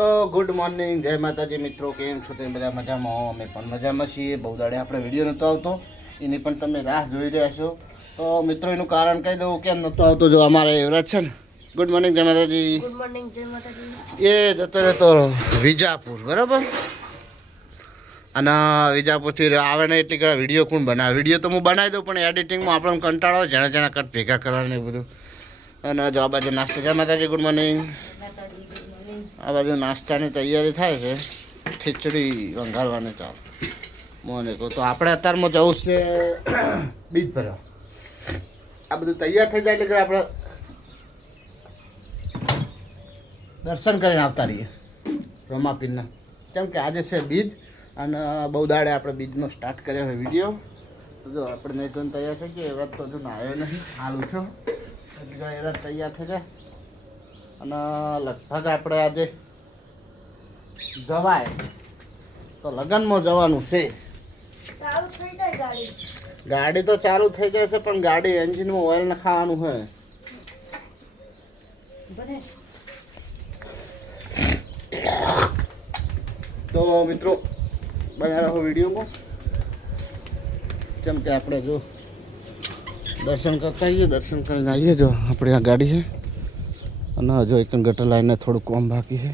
તો good morning, જય માતાજી મિત્રો. કેમ છો તમે બધા? મજામાં? અમે પણ મજામાં છીએ. બહુ દાડે આપણે વિડીયો નહોતો આવતો, એની પણ તમે રાહ જોઈ રહ્યા છો. તો મિત્રો એનું કારણ કહી દઉં કેમ નહોતો આવતો. જો અમારે એવરાજ છે ને, ગુડ મોર્નિંગ જય માતાજી. ગુડ મોર્નિંગ જય માતાજી. એ જતો રહેતો વિજાપુર, બરાબર. અને વિજાપુરથી આવે ને એટલી ઘણા વિડીયો કોણ બનાવે? વિડીયો તો હું બનાવી દઉં, પણ એડિટિંગમાં આપણને કંટાળો હોય, જણા જણા કટ ભેગા કરવાનું એ બધું. અને જો આ બાજુ નાસ્તો, જય માતાજી, ગુડ મોર્નિંગ. આ બાજુ નાસ્તાની તૈયારી થાય છે, ખીચડી વંગારવાની ચાલ મોને કહું. તો આપણે અત્યારમાં જવું છે બીજ ભરવા. આ બધું તૈયાર થઈ જાય એટલે આપણે દર્શન કરીને આવતા રહીએ રમાપીરના. કેમ કે આજે છે બીજ અને બહુ દાડે આપણે બીજનો સ્ટાર્ટ કર્યો હોય વિડીયો. તો જો આપણે નહીં તો તૈયાર થઈ ગયા. એવા તો હજુ આવ્યો નહીં, હાલ ઉઠ્યો એટલે એવા તૈયાર થઈ જાય. અને લગભગ આપણે આજે જવાય તો લગ્નમાં જવાનું છે. ગાડી તો ચાલુ થઈ જાય છે, પણ ગાડી એન્જિનમાં ઓઇલ નખાવાનું હોય. તો મિત્રો બના રહો વિડીયોમાં. જેમ કે આપણે જો દર્શન કરતા આવીએ, દર્શન કરીને આવીએ. જો આપણી આ ગાડી છે અને હજુ એક ગટર લાઈને થોડું કોમ બાકી છે,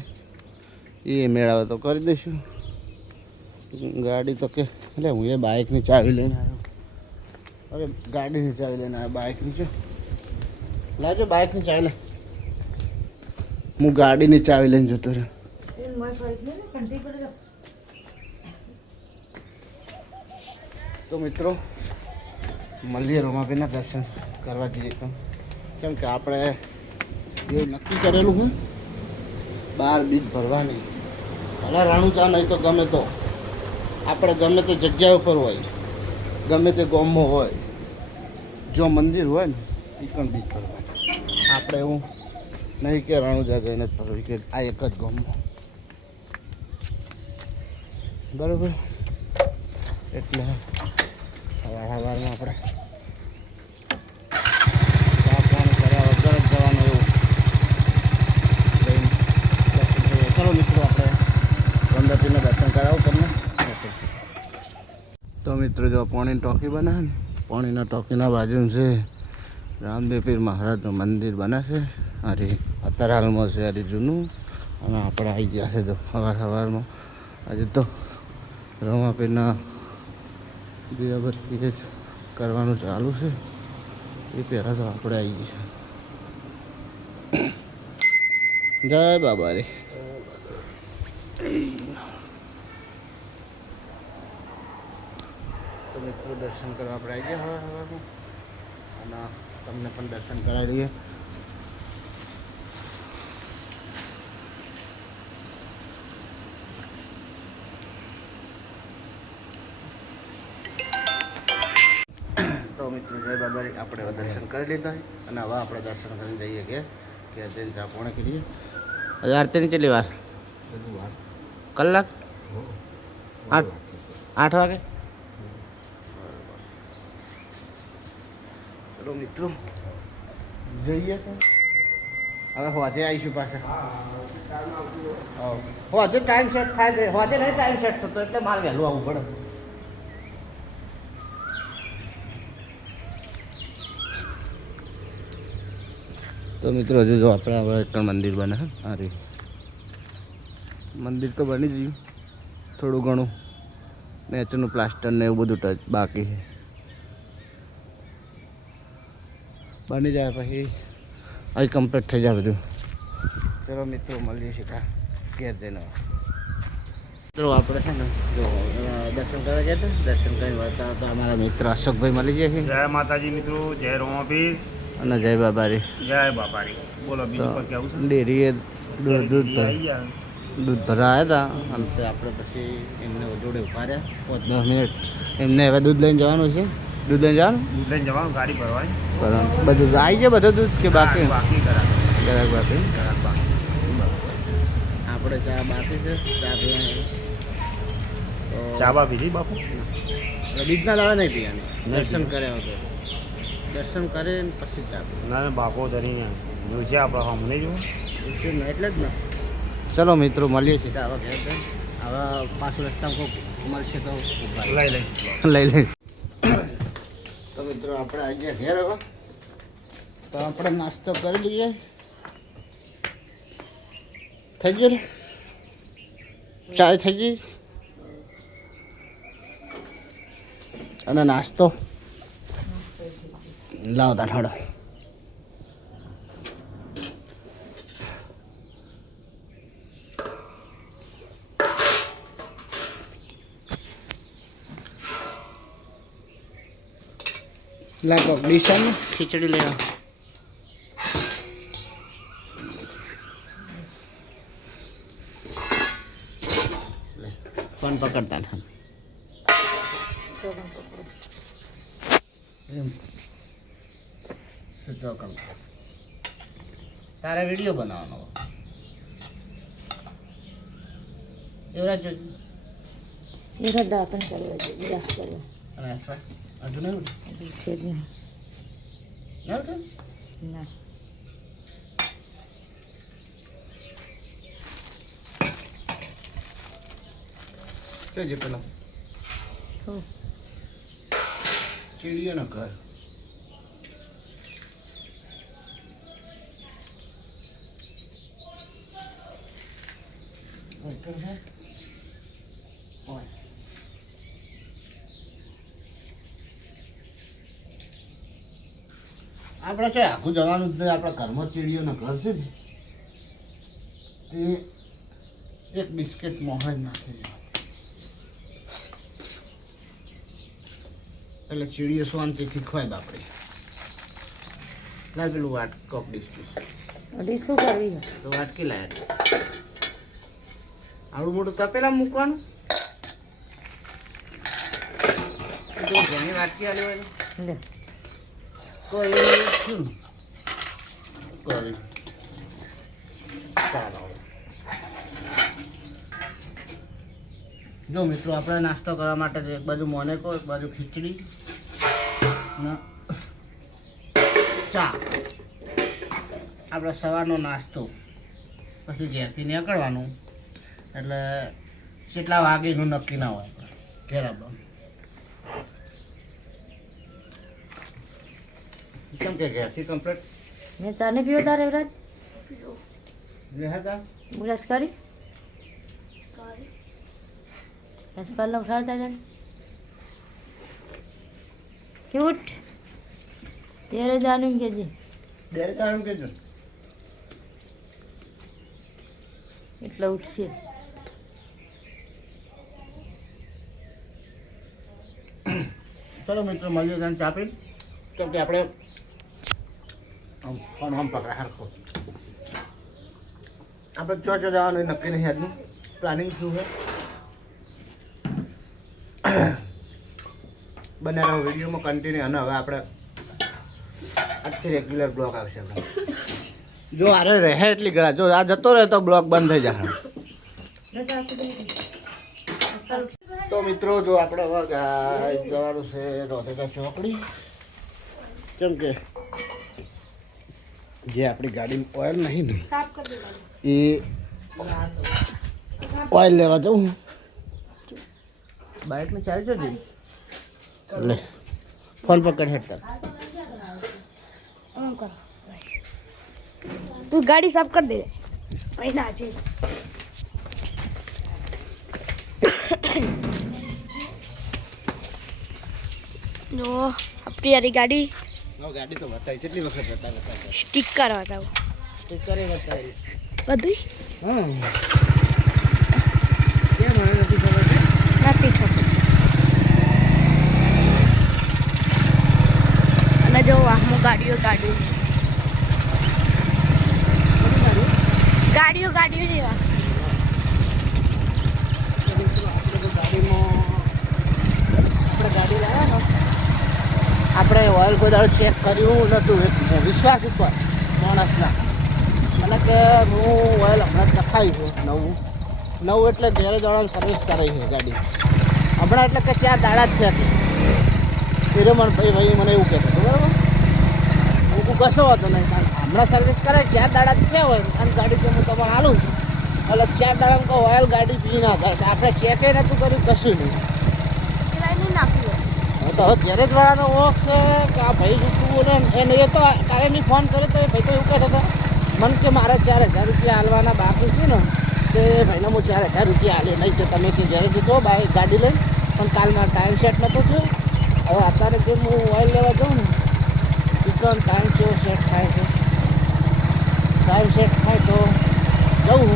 એ મેળાવે તો કરી દઈશું. ગાડી તો કે એટલે હું એ બાઇકની ચાવી લઈને આવ્યો. હવે ગાડીની ચાવી લઈને આવ્યો, બાઇકની છે લાજો. બાઇકની ચાવી લે, હું ગાડીની ચાવી લઈને જતો રહ્યો. તો મિત્રો મળીએ રોમાબીના દર્શન કરવા જઈએ. તો કેમ કે આપણે એવું નક્કી કરેલું હોય બહાર બીજ ભરવાની. ભલા રાણુજા નહીં તો ગમે તો આપણે ગમે તે જગ્યા ઉપર હોય, ગમે તે ગામમાં હોય, જો મંદિર હોય ને એ પણ બીજ ભરવાની. આપણે એવું નહીં કે રાણુજા જઈને જ ભરવી, કે આ એક જ ગામમાં, બરાબર. એટલે સવારમાં આપણે ચા પાણી કર્યા વગર જ જવાનું એવું. ચલો મિત્રો આપણે ગંગાજીના દર્શન કરાવો તમને. તો મિત્રો જો પાણીની ટોકી બનાવે ને, પાણીના ટોકીના બાજુ છે રામદેવ પીર મહારાજનું મંદિર બને છે. અરે અત્યારે હાલમાં છે અરે જૂનું. અને આપણે આવી ગયા છે જો સવારમાં. આજે તો રમાપીરના દીવાબત્તી જ કરવાનું ચાલુ છે. એ પહેલાં તો આપણે આવી ગયા. જય બાબા રે. તો મિત્રો દર્શન કરવા આપણે આવી ગયા સવારમાં, અને તમને પણ દર્શન કરાવી દઈએ. તો મિત્રો જય બાબારી, આપણે હવે દર્શન કરી લીધા અને હવે આપણે દર્શન કરીને જઈએ કે જઈને ચા પોણે કરીએ. હજુ આરતીની કેટલી વાર? કલાક? 8 વાગે. ચલો મિત્રો જઈએ. તો હવે હોજે આવીશું પાછા. હોજે ટાઈમ સેટ થાય છે, હોજે નહીં ટાઈમ સેટ થતો એટલે મારે વહેલું આવવું પડે. તો મિત્રો હજુ જો આપણે હવે એક મંદિર બને છે. અરે મંદિર તો બની ગયું, થોડું ઘણું નેચરનું પ્લાસ્ટર ને એવું બધું ટચ બાકી છે. બની જાય પછી અહીં કમ્પ્લીટ થઈ જાય બધું. ચલો મિત્રો મળીએ સીધા ઘેર જઈને. મિત્રો આપણે છે ને જો દર્શન કરવા ગયા હતા, દર્શન કરીને વળતા હતા અમારા મિત્ર અશોકભાઈ મળી જાય છે. જય માતાજી મિત્રો, જય રોમાપીર અને જય બાબારી. જય બાપારી. બોલો બીજું પર કેવું છે? ડેરીએ દૂધ ભરા આવ્યા હતા અને તે આપણે પછી એમને જોડે ઉભા રહ્યા 5-10 મિનિટ. એમને હવે દૂધ લઈને જવાનું છે. દૂધ લઈને જવાનું, દૂધ લઈને જવાનું, ગાડી ભરવાની. બધું આવી ગયા, બધું દૂધ કે બાકી? બાકી જરાક બાકી. બાકી. આપણે ચા બાકી છે, ચા પીવાની. તો ચા બા પીધી બાપુ? બીજના દાડા નહીં પીવાની, દર્શન કર્યા વગર. દર્શન કરીને પછી ચા પી. ના બાપો ધરીને જોઈશે આપણે હમ નહીં જોવું એટલે જ ને ચલો મિત્રો મળીએ છીએ આવા ઘેર જઈને. હવે પાછું રસ્તામાં કોઈ મળશે તો ઊભા લઈ લઈ લઈ લઈ. તો મિત્રો આપણે આવી ગયા ઘેર હવે. તો આપણે નાસ્તો કરી લઈએ. થઈ ગયો ને? ચાય થઈ ગઈ અને નાસ્તો લાવતા ઠાડો. લાગો ડીશામાં ખીચડી લેવા. ફોન પકડતા ને તારે વિડીયો બનાવવાનો એવડા જો मेरा दातन करो ब्रश करो અને હજુ નહીં फिर नहीं ઉઠે? ना છે જે પેલા हो ચીડીઓ ન કર. આપણે છે આખું જવાનું જ નહીં. આપણા ઘરમાં ચીડીઓના ઘર છે ને તે એક બિસ્કિટ મોહન નાખી દે એટલે ચીડીઓ શાંતિથી ખવાય બાપડી. લાવ પેલું વાટ કપ બિસ્કિટ अभी शू करवी है તો વાટકી લાય. આવડું મોટું તપેલા મૂકવાનું તો ઘણી વાટકી આલી હોય ले કોઈ શું કરી ચાલો. જો મિત્રો આપણે નાસ્તો કરવા માટે એક બાજુ મોનેકો એક બાજુ ખીચડી ને ચા. આપણે સવારનો નાસ્તો પછી ઘેરથી નીકળવાનું એટલે કેટલા વાગેનું નક્કી ના હોય ઘેર આવવાનું. કેમ કે ઘેરથી કમ્પ્લીટ मैं चाने पियो तारे व्रत રહે હતા. ब्रश करी बस पर लो उठाता जान क्यूट तेरे जानू के जी ડેર કાઢું કેજો. એટલે ઉઠશે ચલો મિત્રો મળીએ ત્યાં ચા પી. કેમ કે આપણે ફોન આમ પકડા હરખો. આપણે ચો જવાનું એ નક્કી નહીં. આજનું પ્લાનિંગ શું છે બને રહો વિડીયોમાં કન્ટિન્યુ. અને હવે આપણે આજથી રેગ્યુલર બ્લોગ આવશે. આપણે જો આરે રહે એટલી ગળા. જો આ જતો રહે તો બ્લોગ બંધ થઈ જાય. તો મિત્રો જો આપણે હવે જવાનું છે રોધેકા ચોકડી. કેમ કે જે આપણી ગાડીમાં ઓઇલ નહીં ને એ ઓઇલ લેવા જવું. બાઇકને ચાર્જ છે એટલે ફોન પકડ હેઠળ. तू गाड़ी साफ कर दे पहना जी नो अपनी यारी गाड़ी ગાડી તો બતાવી કેટલી વખત બતાવે. स्टिकर बताओ સ્ટીકરે બતાવી. બધું હા કેમ મને નથી ખબર છે. નથી ખબર અને જો આમ ગાડીઓ ગાડીઓ ગાડીઓ ગાડીઓ જેવા આપણે ગાડી લાવ્યા ને આપણે ઓઇલ કોઈ દાડો ચેક કર્યું નહોતું. વિશ્વાસ ઉપર માણસના મને કે હું ઓઇલ હમણાં જ નખાવી છું નવું એટલે ઘેરે જવાનું સર્વિસ કરાવી છે ગાડી હમણાં. એટલે કે 4 દાડા જ છે. એટલે મને ભાઈ મને એવું કહેતો હતો બરાબર. હું કશો હતો નહીં કારણ હમણાં સર્વિસ કરે 4 દાડા જ થયા હોય અને ગાડી તો હું તમારે હાલું છું એટલે 4 દાડા કો ઓઇલ ગાડી પી ના કરે આપણે ચેકે નતું કર્યું કશું નહીં. નહીં નાખ્યું હવે તો હવે ગેરેજ વાળાનો વોક છે કે આ ભાઈ શું બોલે એને એ તો કાલે મેં ફોન કર્યો તો એ ભાઈ તો એવું કહેતો હતો મને કે મારે 4000 રૂપિયા હાલવાના બાકી છે ને તે ભાઈને હું 4000 રૂપિયા હાલે નહીં તો તમે કે ઘરે જતો બાઈક ગાડી લઈને પણ કાલ મારો ટાઈમ સેટ નહોતો થયો. હવે અત્યારે જે હું ઓઇલ લેવા જાઉં ને દુકાન ટાઈમ કેવો સેટ થાય છે. ટાઈમ સેટ થાય તો જવું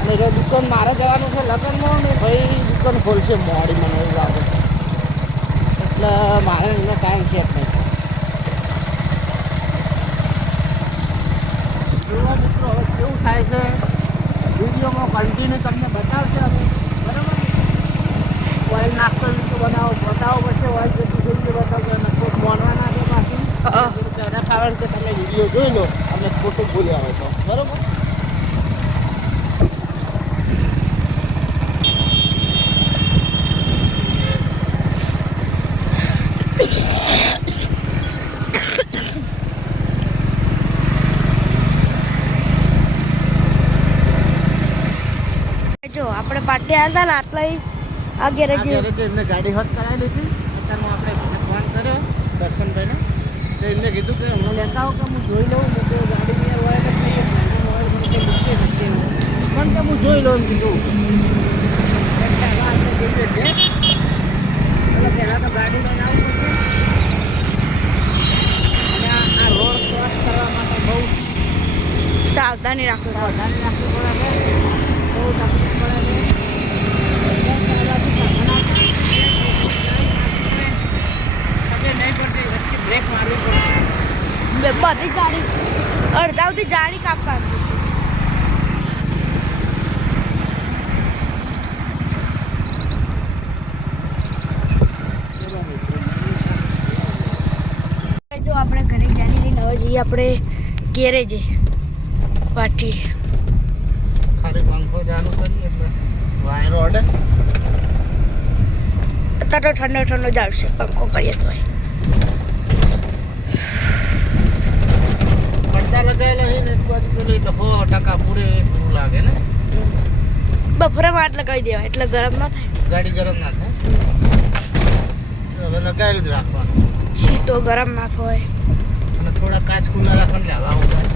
અને જો દુકાન મારે જવાનું છે લગ્નમાં ને ભાઈ દુકાન ખોલશે મોડી મને એવું લાગે એટલે મારે એનો ટાઈમ સેટ નહીં થાય. જોવા મિત્રો હવે કેવું થાય છે વિડીયોમાં કન્ટિન્યુ તમને બતાવશે હવે બરાબર. ઓઇલ નાખતો બનાવો પછી ઓઇલ જેટલું જોઈએ બતાવજો અને ખોટ મોનવાના છે પાછું એના કારણ કે તમે વિડીયો જોઈ લો અને ખોટું ભૂલી આવે તો બરાબર. જો આપણે પાટે હતા ને આટલા આ ગેરેજ એમને ગાડી હોટ કરાવી લીધી. અત્યારમાં આપણે ફોન કર્યો દર્શનભાઈને તો એમને કીધું કે હમણાં લેતા આવો કે હું જોઈ લઉં હું તો ગાડી ઓઇલ જ નહીં ઓઇલ મને મૂકીએ નથી પણ કે હું જોઈ લઉં એમ કીધું. એટલે પહેલાં તો ગાડી લઈને આવવું પડશે અને આ રોડ ક્રોસ કરવા માટે બહુ સાવધાની રાખવી સાવધાની રાખવી પડે છે. બહુ તકલીફ પડે છે. બ્રેક મારવી પડે. બધી જાળી અડધા સુધી જાળી કાપવાની. જો આપણે ઘરે જાણી લઈને હવે જઈએ આપણે ગેરેજે પાટી ખાલી પંખો ચાલુ કરીએ એટલે વાયરો અડે. અત્યારે તો ઠંડો ઠંડો જ આવશે પંખો કરીએ તો. પડદા લગાવેલા છે ને એક બાજુ પેલું એટલે 100% પૂરેપૂરું લાગે ને. બફોરામાં આટલા કહી દેવાય એટલે ગરમ ન થાય. ગાડી ગરમ ના થાય. હવે લગાવેલું જ રાખવાનું સીટો ગરમ ના થાય. અને થોડા કાચ ખુલ્લા રાખવાનું હવા ઉતારે.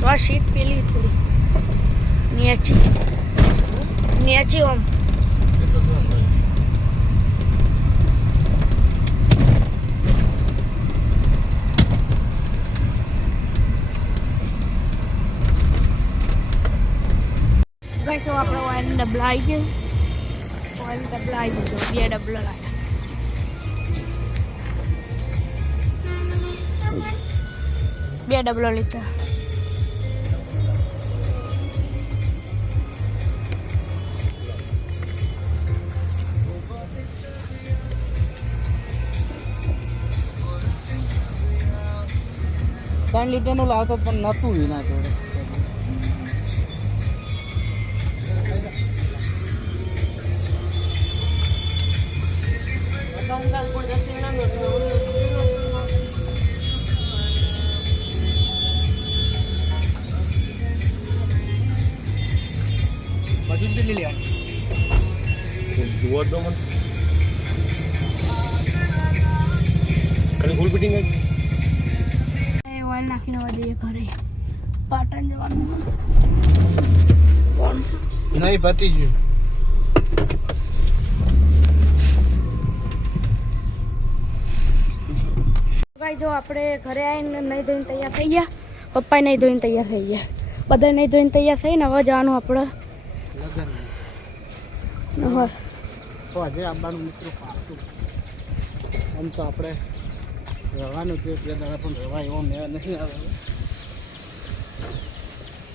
તો આ સીટ પેલી થોડી નેચી ઓમ ગાઈસ આપણે ઓઇલ ડબલા આવી ગયો. ઓઇલ ડબલા આવી ગયો. 2 ડબલા લાવ્યા. 2 ડબલા લીધા. ત્રણ લીટરનું લાવતો પણ નહોતું એના જોડે. બધું જ લઈ લેવાનું. જુઓ તો મને ખાલી ફૂલ ફિટિંગ ઓઇલ નાખીને હવે જઈએ ઘરે. પાટણ જવાનું કોણ નહીં પતી ગયું. ગાઈ જો આપણે ઘરે આવીને નહીં ધોઈને તૈયાર થઈ ગયા. પપ્પાએ નહીં ધોઈને તૈયાર થઈ ગયા. બધા નહીં ધોઈને તૈયાર થઈને હવે જવાનું આપણે લગન તો આજે આવવાનું મિત્રો પાછું. આમ તો આપણે રહેવાનું છે 2 દાડા પણ રહેવાય એવો મેં નહીં આવે.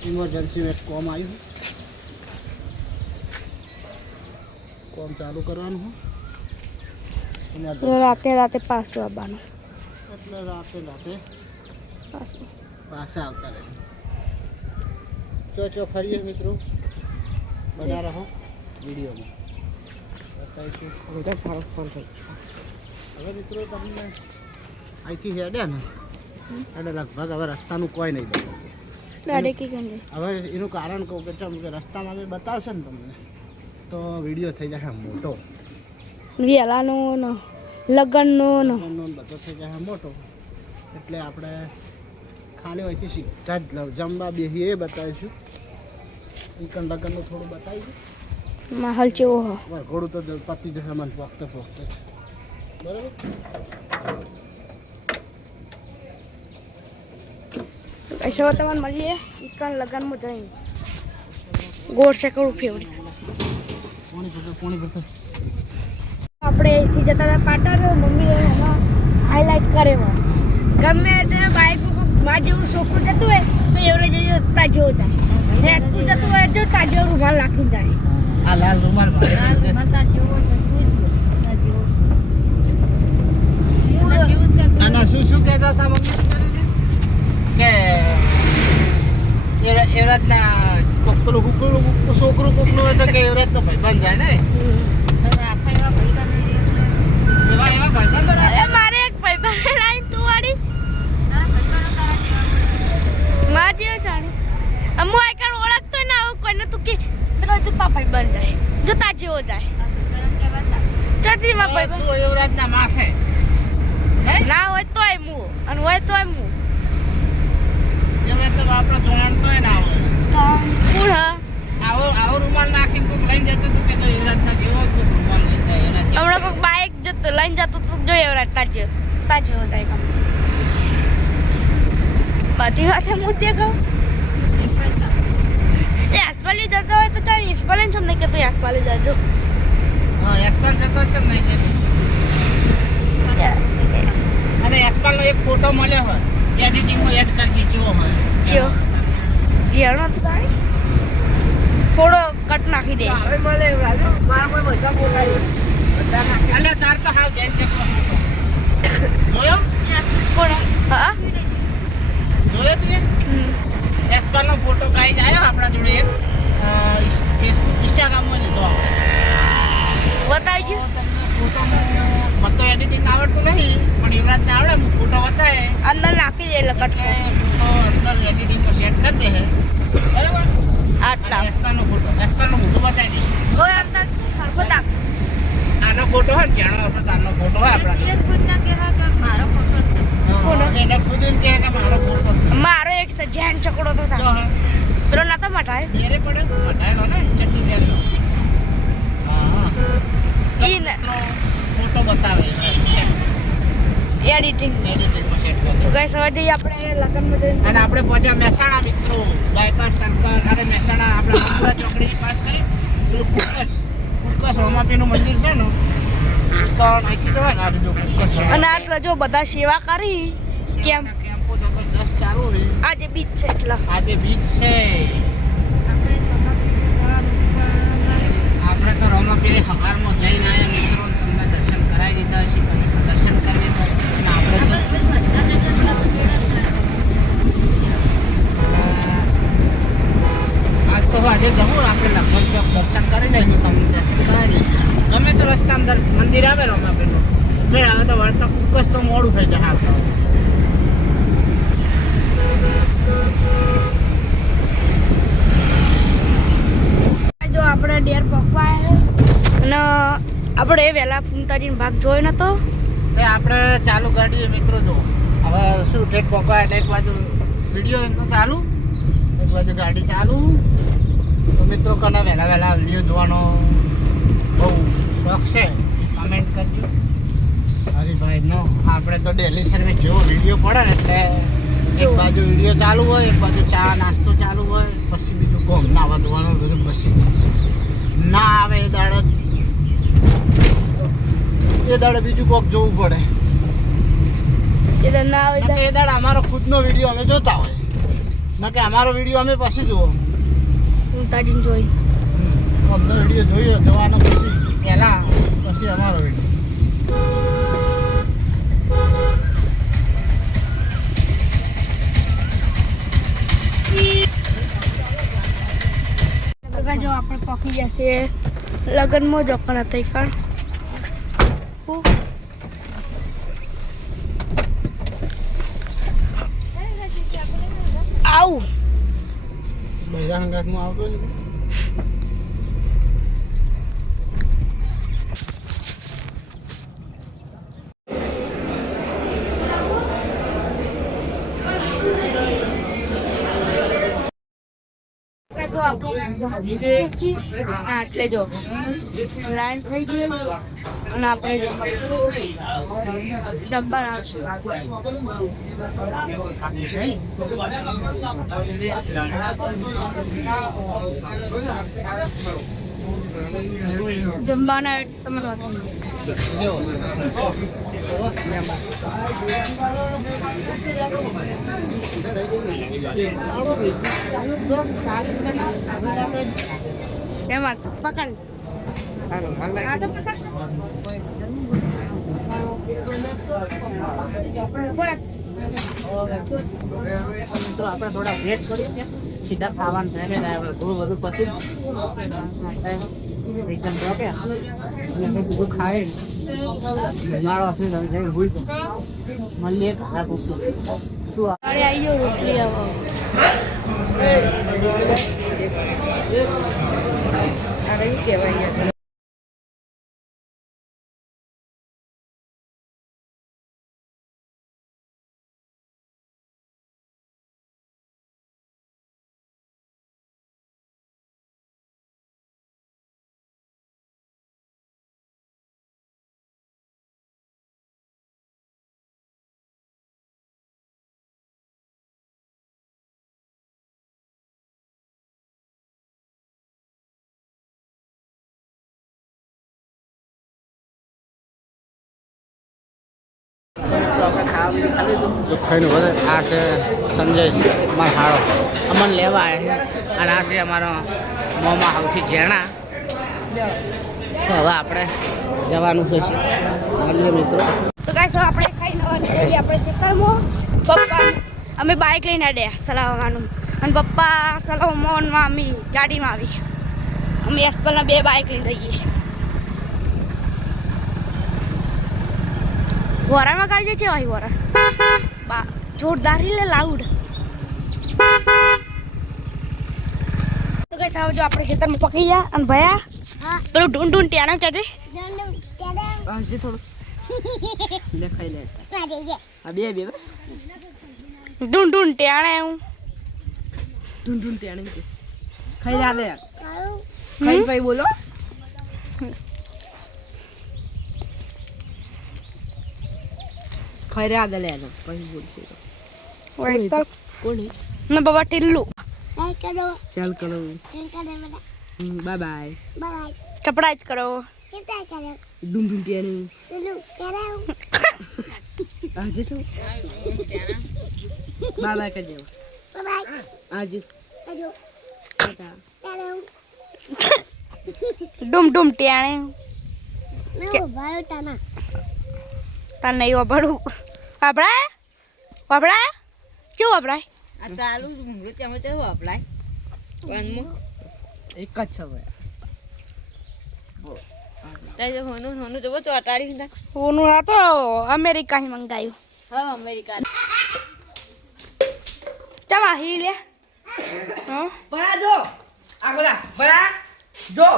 ઇમરજન્સીમાં એક કોમ આવ્યું. કોમ ચાલુ કરવાનું છે રાતે પાછું આવવાનું. એટલે રાતે પાછું પાછા આવતા રહે. ચો ફરીએ મિત્રો. બના રહો વિડીયોમાં. બતાવીશું. હવે મારો ફોન થઈ હવે મિત્રો તમને અહીંથી હેડે ને એટલે લગભગ હવે રસ્તાનું કોઈ નહીં બતાવતું. દાડે કી ગંદે હવે એનું કારણ કહું કે ચમ કે રસ્તામાં બી બતાવશે ને તમને તો વિડીયો થઈ જશે મોટો, વેલાનું ને લગનનું ને એમનો બધો થઈ જશે મોટો. એટલે આપણે ખાલી હોયથી સીધા જ જમવા બેસી એ બતાવીશું. ઈકન લગનનું થોડું બતાવીશું. માહોલ ચેવો હ વરઘોડું તો પતી જશે મને પોખતે પોખતે બરાબર. પૈસા તમને મળીએ ઈકન લગનમાં જઈને ગોળ શેકડું ફેવડી પોણી ભરતો આપણે અહીંથી જતા હતા પાટણ મમ્મી એમાં હાઈલાઇટ કરે ગમે તે બાઇક માં જેવું છોકરું જતું હોય તો એવડે જઈએ તા જેવો જાય હેઠતું જતું હોય જો તા જેવો રૂમાલ નાખીને જાય આ લાલ રૂમાલ અને શું કહેતા હતા મમ્મી કે એવરાજના કોક પેલું હુકલું છોકરું કોકનું હોય તો કે એવરાજ તો ભાઈ બંધ જાય ને એવા એવા ભાઈબંધો અરે મારે એક ભાઈબંધ લાઈન તું વાળી માં જેવો જાણે અમુ આઈકન ઓળખતો ના આવું કોઈને તું કે પેલો જોતા ભાઈબંધ જાય જોતા જેવો જાય ચડતી માં ભાઈબંધ તું એવરાજના માથે ના હોય તોય મુ અને હોય તોય મુ એવરાજ તો આપણો જોણતોય ના હોય કોણ હ આવો રૂમાલ નાખીને કોક લઈને જતો તું કે તો એવરાજના જેવો જ રૂમાલ લઈને જાય એવરાજ હમણાં કોઈક બાઇક જતો લઈને જતો તો જોઈએ એવરાજ તાજે જાય કામ બધી વાતે હું તે કહું એ આસપાલી જતો હોય તો ચાલ આસપાલી છે નહીં કે તું આસપાલી જજો હા એસપાલ જતો જ નહીં કે અને એસપાલનો એક ફોટો મળ્યો હોય એડિટિંગમાં એડ કરજે જેવો હોય જીઓ જીણો તો તારી થોડો કટ નાખી દે અલે તાર તો હાવ જૈન ચકલો જોયો કોણ હા જોયો તું એસપાલનો ફોટો કાઈ જ આવ્યો આપણા જોડે એક ફેસબુક ઇન્સ્ટાગ્રામમાં લીધો બતાવી ગયો ફોટો મને તો એડિટિંગ આવડતું નહીં પણ યુવરાજને આવડે હું ફોટો બતાવે અંદર નાખી દે એટલે કટ એટલે ફોટો અંદર એડિટિંગમાં સેટ કરી દે હે બરાબર. આટલા એસપાલનો ફોટો એસપાલનો મોટું બતાવી દે. ઓય અંદર સરખો નાખ આનો ફોટો હોય જાણો હતો તારનો ફોટો હોય આપણા કોનો? એને ખુદ એમ કહે કે મારો ફોટો જ મારો એક સજ્જાન ચકડો તો જો થાય હે પેલો નતો મટાય બેરે પડે મટાયેલો ને ચટણી બેરેલો હા ઈ ને ફોટો બતાવે એડિટિંગ એડિટિંગમાં સેટ કરી દે. તો ગાઈસ હવે જઈએ આપણે લગનમાં જઈને અને આપણે પહોંચ્યા મહેસાણા મિત્રો બાયપાસ શંકર અરે મહેસાણા આપણે હંપુરા ચોકડી પાસ કરી પેલું કુકસ રોમાપીનું મંદિર છે ને કારણ અહીંથી જવાય ને આ બીજું કુકસ અને આટલે જો બધા સેવા કરી કેમ કેમ્પો જબરદસ્ત ચાલુ રહી આજે બીચ છે એટલે આજે બીચ છે આપણે તો રોમાપીરી હવારમાં જઈને આવ્યા મિત્રો તમને દર્શન કરાવી દીધા હશે તમે પણ દર્શન કરી લીધા હશે અને આપણે તો આજ તો આજે જવું આપણે લગભગ ચોક દર્શન કરી લઈશું તમને દર્શન કરાવી દઈશું ગમે તો રસ્તામાં મંદિર આવે રોમાપીરનું મેળ આવે તો વળતા કુકસ તો મોડું થઈ જાય આવતા જો આપણે ડેર પકવા અને આપણે વહેલા ફૂમતાજીનો ભાગ જોયો નતો તે આપણે ચાલુ ગાડીએ મિત્રો જો હવે શું ઠેઠ પકવા એટલે એક બાજુ વિડીયો એમનો ચાલુ એક બાજુ ગાડી ચાલુ તો મિત્રો કને વહેલા વિડીયો જોવાનો બહુ શોખ છે કમેન્ટ કરજો હરીભાઈનો આપણે તો ડેલી સર્વિસ જેવો વિડીયો પડે ને એટલે એક બાજુ વિડીયો ચાલુ હોય એક બાજુ ચા નાસ્તો ચાલુ હોય પછી બીજું કોમ નાવા ધોવાનું બધું પછી ના આવે એ દાડે બીજું કોક જોવું પડે એ ના હોય નકે એ દાડે અમારો ખુદનો વિડીયો અમે જોતા હોય નકે અમારો વિડીયો અમે પછી જુઓ ફૂમતાજીને જોઈ અમનો વિડીયો જોવાનો પછી પહેલાં પછી અમારો વિડીયો જો આપણે પકી જશે લગનમાં જોકણ હતા કણ નાખું. આવું બધા હંગાથમાં આવતો જ એટલે જો લાઈન થઈ ગઈ અને આપણે જમવા જમવાના તમને એમાં પકડ તો આપણે થોડા વેટ કરીએ સીધા ખાવાનું ટાઈમે થાય થોડું બધું પછી એકદમ રોકે અને બધું ખાય મારો હશે તમે જઈને ભૂલ તો મળીએ ખાવા પૂછું શું અરે આવી ગયો રોટલી આવો અરે કહેવાય આપણે ખાવા બધું ખાલી ખાઈને વધે આ છે સંજય અમારો હાળો અમને લેવા આવ્યા છે અને આ છે અમારો મોંમાં સૌથી ઝેણા તો હવે આપણે જવાનું છે મળીએ મિત્રો તો ગાઈસ હવે આપણે ખાઈને જઈએ આપણે ખેતરમાં પપ્પા અમે બાઇક લઈને આવ્યા સલાવવાનું અને પપ્પા સલાવમાં મમ્મી ગાડીમાં આવી અમે એસપલના 2 બાઇક લઈને જઈએ વરામાં કાઢી છે ભાઈ વરા બા જોરદાર લે લાઉડ તો ગાઈસ હવે જો આપણે ખેતરમાં પકી ગયા અને ભયા પેલું ઢૂંઢ ઢૂંઢ ટ્યાણા ચાતે આજે થોડું લે ખાઈ લે આ બે બસ ઢૂંઢ ઢૂંઢ ટ્યાણા હું ઢૂંઢ ટેણી કે ખાઈ રહ્યા દે ખાઈ ભાઈ બોલો ખાઈ રહ્યા દે લે પછી બોલશે કોણ ના બાબા ટીલ્લુ ચાલ કરો બાય બાય ચપડા જ કરો ઢૂંઢ ટેણી આજે તો બાય બાય કરી દેવા આજે ડુમ ડુમ ટ્યાણે તાર નહીં વાપરું વાપરાય વાપરાય કેવું વાપરાય આ ચાલુ ઘૂંઘરું તેમાં કેવું અપલાય વનમાં એક જ છે ભાઈ તાઈ હોનું હોનું જવો ચોટાડી ના ઓનું આ તો અમેરિકાથી મંગાયું હા અમેરિકા ચા હી લે હા બરા જો આગલા બરા જો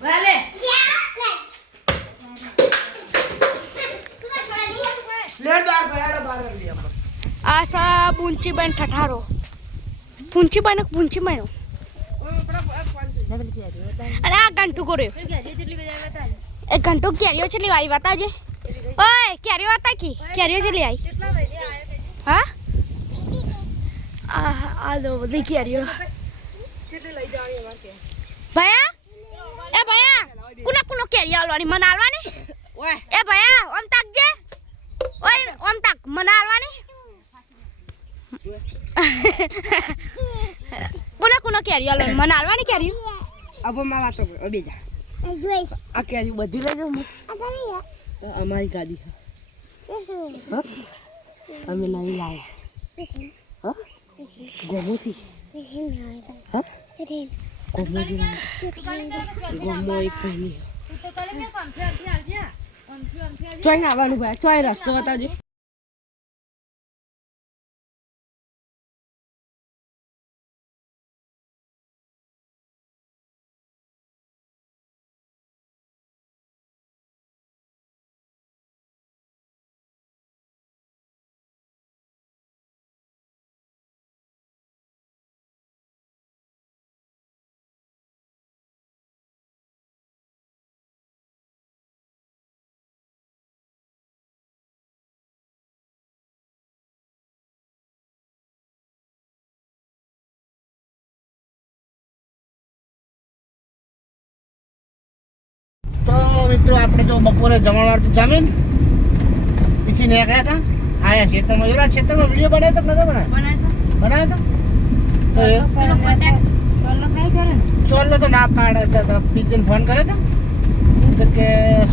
બરા લે લેડ બાર લે આ સા બુંચી બન ઠઠારો પૂંચી બન પૂંચી બનો અને આ ઘંટુ કર્યો એ ઘંટુ કેરીઓ ચલી આવી બતાજે ઓય કેરીઓ હતા કી કેરીઓ ચલી આવી હા આ લો બધી કેરીઓ ભયા એ ભયા કુના કુનો કેરીઓ આલવાની મને આલવાની એ ભયા ઓમ તાકજે ઓય ઓમ તાક મને આલવાની કુના કુનો કેરીઓ આલવાની મને આલવાની કેરીઓ અબો માં વાતો કર અબે જા આ કે હજુ બધી લઈ જાઉં અમારી ગાડી હા અમે નહીં લાયા હા ગોમોથી હા ગોમો એક ભાઈની ચોય આવવાનું ભાઈ ચોય રસ્તો બતાવજો. તો મિત્રો આપણે તો બપોરે જમણવાર તો જમીન પીછી નીકળ્યા હતા. આયા ખેતરમાં એવડા ખેતરમાં વિડીયો બનાવ્યો તો નતો બનાવ્યો તો ચોલ્લો તો ના પાડે તો પીજીને ફોન કર્યો તો તો કે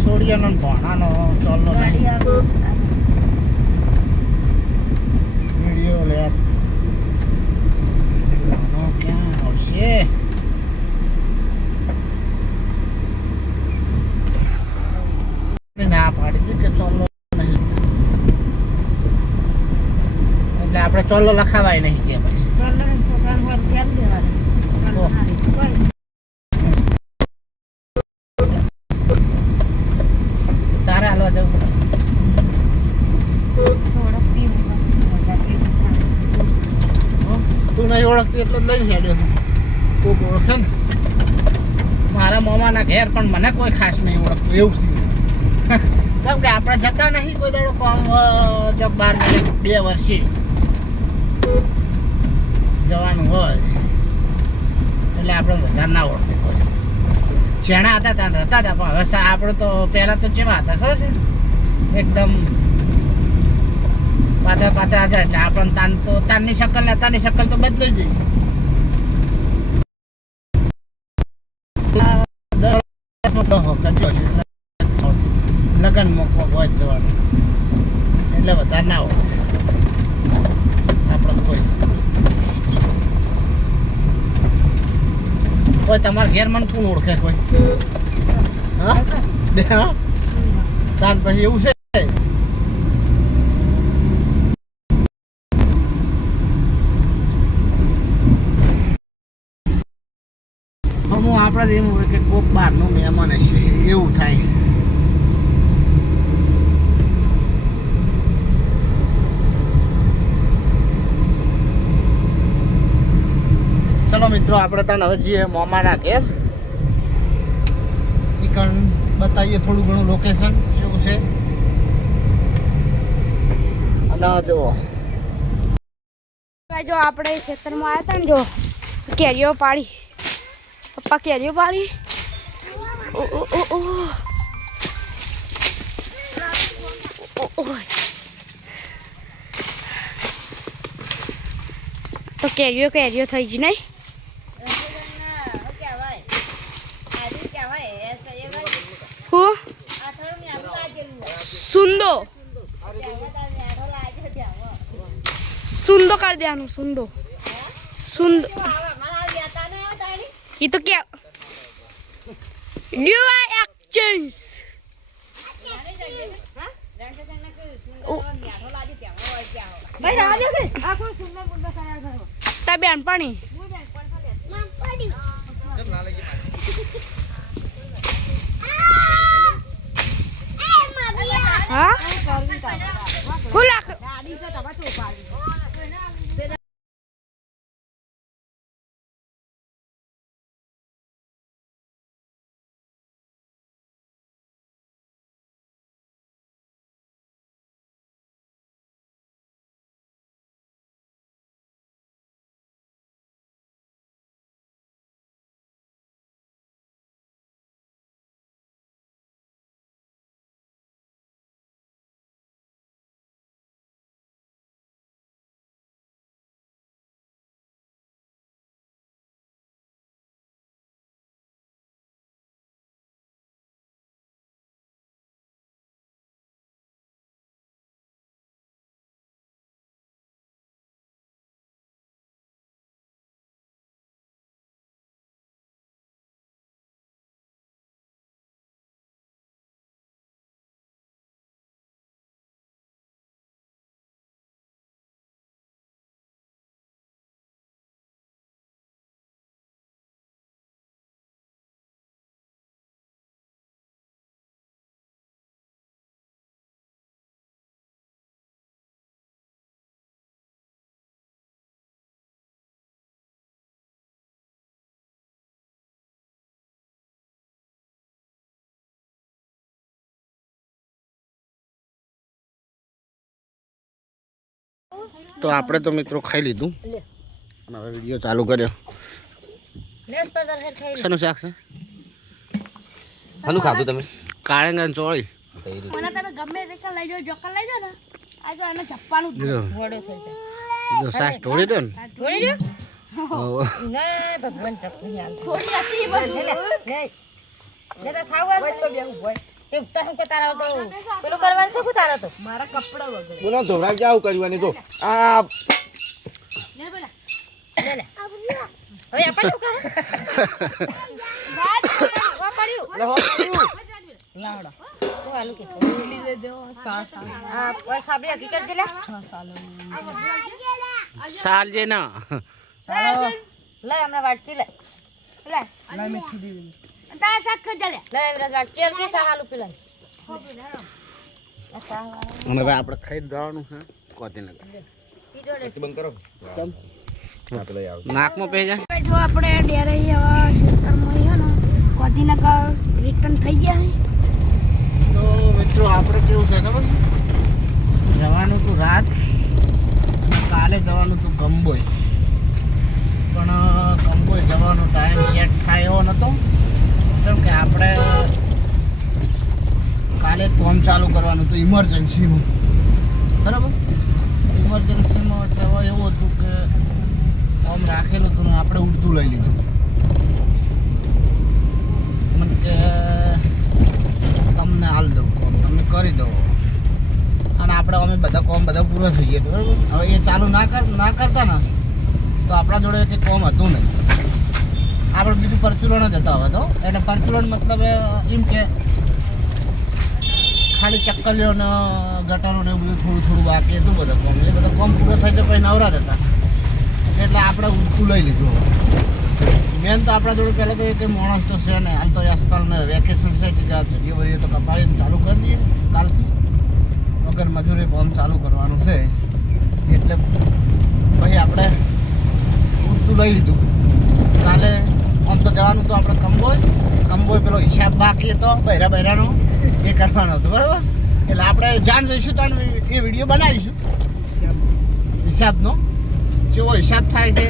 સોડિયાનો ને ભણાનો ચોલ્લો વિડીયો લે ક્યાં આવશે. ના પાડી હતી કે ચોલ્લો નહીં એટલે આપણે ચોલ્લો લખાવાય નહીં કે ભાઈ તારે હાલવા જવું પડે. તું નહીં ઓળખતી એટલો જ લઈ હેડ્યો કોક ઓળખે ને. મારા મામાના ઘેર પણ મને કોઈ ખાસ નહીં ઓળખતું એવું થયું. કેમ કે આપણે જતા નહીં કોઈ દાડો કામ ચોક બહાર 2 વર્ષે જવાનું હોય એટલે આપણે વધારે ના ઓળખે કોઈ. ચેણા હતા ત્યાં રહેતા હતા પણ હવે આપણે તો પહેલાં તો કેવા હતા ખબર છે એકદમ પાતા પાતા હતા એટલે આપણને તાનની શકલ ને તાની શકલ તો બદલાઈ જઈ. 10 વખત જો છે લગ્ન મૂકવા હોય જવાનું એટલે વધારે ના હોય આપણે કોઈ તમારા ઘેર મને કોણ ઓળખે કોઈ? હા તાન પછી એવું છે. હું આપણે એમ હોય કે કોક બહારનું મહેમાન હશે એવું થાય. ચલો મિત્રો આપણે ત્યાં હવે જઈએ મામાના ઘેર. ઈકણ બતાવીએ થોડું ઘણું લોકેશન કેવું છે. અને જો આપણે ખેતરમાં આવ્યા હતા ને જો કેરીઓ પાડી પપ્પા કેરીઓ પાડી. તો કેરીઓ થઈ જ નહીં. હું સુંદો કરી દેવાનું સુંદો એ તો क्या न्यू एक्सचेंज તા બેન પાણી હા હું લાખ તો આપણે તો મિત્રો ખાઈ લીધું અને હવે વિડીયો ચાલુ કર્યો. લેસ પર ખાઈ શાનું શાક છે? શાનું ખાધું તમે? કાળંગા ચોળી. મને તમે ગમે તે લઈ જાઓ જોકર લઈ જાઓ ને આ જો આને ચપ્પાનું જ જો મોડો થઈ જાય જો સાસ ઢોળી દો ને. જોઈ લ્યો હોવ. ને ભગવાન ચપની હાલ થોડી હતી જરા ખાવા બચ્ચો બે હોય એક તરફ કે તારા તો પેલું કરવાનું છે કે તારા તો મારા કપડા વગર બોલો ધોરા ક્યાં કરવાની તો આ લે લે હવે આપણે શું કરે વા પડ્યું લાવડા તો આલુ કે લીલી દે દો સાસ આ ઓય સાબરી હકીકત દે લે 6 સાલો સાલ જે ના સાલો લે હમણાં વાટતી લે લે ના મીઠું દીધી તારા શાક ખાઈ લે લે એમને વાટતી આલ કે સા આલુ પેલા અને હવે આપણે ખાઈ જવાનું છે કોતીનગર. બંધ કરો હા પેલા આવ નાકમાં પે જાય. જો આપણે ડેરે હવે ખેતરમાં છે ને ગાંધીનગર રિટર્ન થઈ ગયા છે તો મિત્રો આપણે કેવું છે ખબર છે? જવાનું હતું રાત અને કાલે જવાનું હતું કંબોઈ, પણ કંબોઈ જવાનો ટાઈમ સેટ થાય એવો નહોતો કેમ કે આપણે કાલે કોમ ચાલુ કરવાનું હતું ઇમરજન્સીનું. બરાબર, ઇમરજન્સીમાં એટલે હવે એવું હતું કે કોમ રાખેલું હતું ને આપણે ઉડતું લઈ લીધું. મને કે તમને હાલ દઉં કોમ, તમે કરી દો. અને આપણે અમે બધા પૂરો થઈ ગયા બરાબર. હવે એ ચાલુ ના કરતા ને તો આપણા જોડે કંઈ કોમ હતું નહીં. આપણે બીજું પરચુરણ જ હતા હવે તો. એટલે પરચુરણ મતલબ એમ કે ખાલી ચક્કલીઓ ને ગટરો ને એવું બધું થોડું બાકી હતું બધા કોમ. એ બધા કોમ પૂરો થઈ જાય પછી નવરા જ હતા એટલે આપણે ઉડતું લઈ લીધું. મેન તો આપણા જોડે પહેલાં તો એ કંઈ માણસ તો છે ને, હાલ તો આજકાલને વેકેશન છે જે વરીએ તો કપાઈને ચાલુ કરી દઈએ કાલથી. વગર મજૂરી કામ ચાલુ કરવાનું છે એટલે પછી આપણે ઉડતું લઈ લીધું. કાલે આમ તો જવાનું તો આપણે કંબોય પેલો હિસાબ બાકી હતો બૈરાનો એ કરવાનો હતો બરાબર. એટલે આપણે જાણ જઈશું તો એ વિડીયો બનાવીશું હિસાબનો. જેવો હિસાબ થાય છે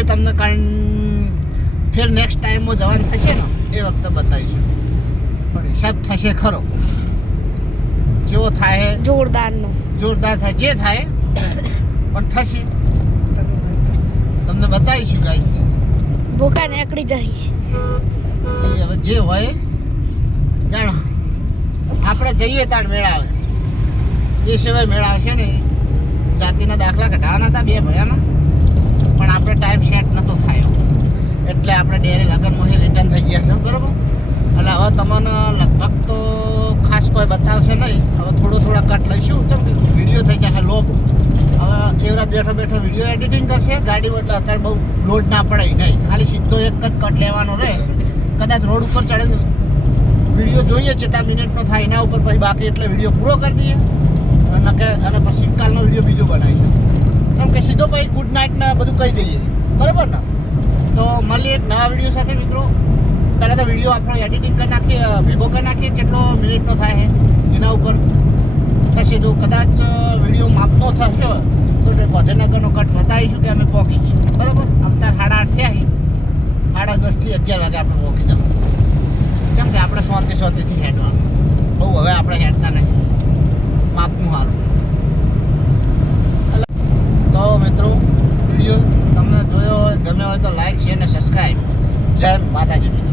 એ તમને ફેર નેક્સ્ટ ટાઈમમાં જવાનું થશે ને એ વખતે બતાવીશું. પણ હિસાબ થશે ખરો, જેવો થાય જોરદાર થાય જે થાય પણ થશે તમને બતાવીશું ગાઈસ. ભૂખા નીકળી જાય એ હવે જે હોય જાણ આપણે જઈએ તાણ મેળાવે. એ સિવાય મેળાવશે ને જાતિના દાખલા કઢાવવાના હતા 2 ભર્યાના, પણ આપણે ટાઈમ સેટ નહોતો થાય એટલે આપણે ડેરી લગનમાં રિટર્ન થઈ ગયા છે બરાબર. એટલે હવે તમને લગભગ તો ખાસ કોઈ બતાવશે નહીં. હવે થોડા કટ લઈશું કેમ કે વિડીયો થઈ જશે લોબ. હવે એવરાજ બેઠો વિડીયો એડિટિંગ કરશે ગાડી, એટલે અત્યારે બહુ લોડ ના પડે નહીં. ખાલી સીધો એક જ કટ લેવાનો રહે. કદાચ રોડ ઉપર ચડે વિડીયો જોઈએ કેટલા મિનિટનો થાય એના ઉપર પછી બાકી એટલે વિડીયો પૂરો કરી દઈએ અને પછી કાલનો વિડીયો બીજો બનાવીશું. કેમ કે સીધો પછી ગુડ નાઇટ ને બધું કહી દઈએ બરાબર ને. તો મળીએ એક નવા વિડીયો સાથે મિત્રો. પહેલાં તો વિડીયો આપણો એડિટિંગ કરી નાખીએ, ભેગો કરી નાખીએ કેટલો મિનિટનો થાય એના ઉપર થશે. જો કદાચ વિડીયો માપનો થશે તો ગાંધીનગરનો કટ બતાવીશું કે અમે પહોંચી ગઈએ બરાબર. અત્યારે 8:30 થયા 10:30 થી 11 વાગે આપણે પહોંચી જવું. કેમ કે આપણે શાંતિથી હેડવાનું. બહુ હવે આપણે હેડતા નહીં, માપનું સારું. તો મિત્રો વિડીયો તમને જોયો હોય ગમ્યો હોય તો લાઈક શેર અને સબસ્ક્રાઈબ. જય માતાજી.